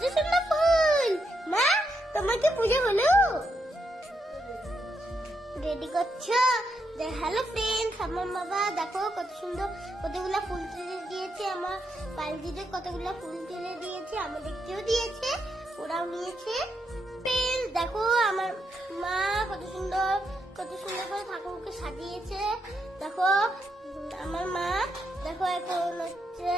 কত সুন্দর ফুল। মা তোমাকে পুজো হলো? রেডি করছো? হ্যালো ফ্রেন্ডস, আমার বাবা দেখো কত সুন্দর কতগুলা ফুল তুলে দিয়েছে। আমার পালজিদের কতগুলা ফুল তুলে দিয়েছে, আমাদেরকেও দিয়েছে, ওরাও নিয়েছে। ফ্রেন্ডস দেখো আমার মা কত সুন্দর করে ঠাকুরকে সাজিয়েছে। দেখো আমার মা, দেখো এখন হচ্ছে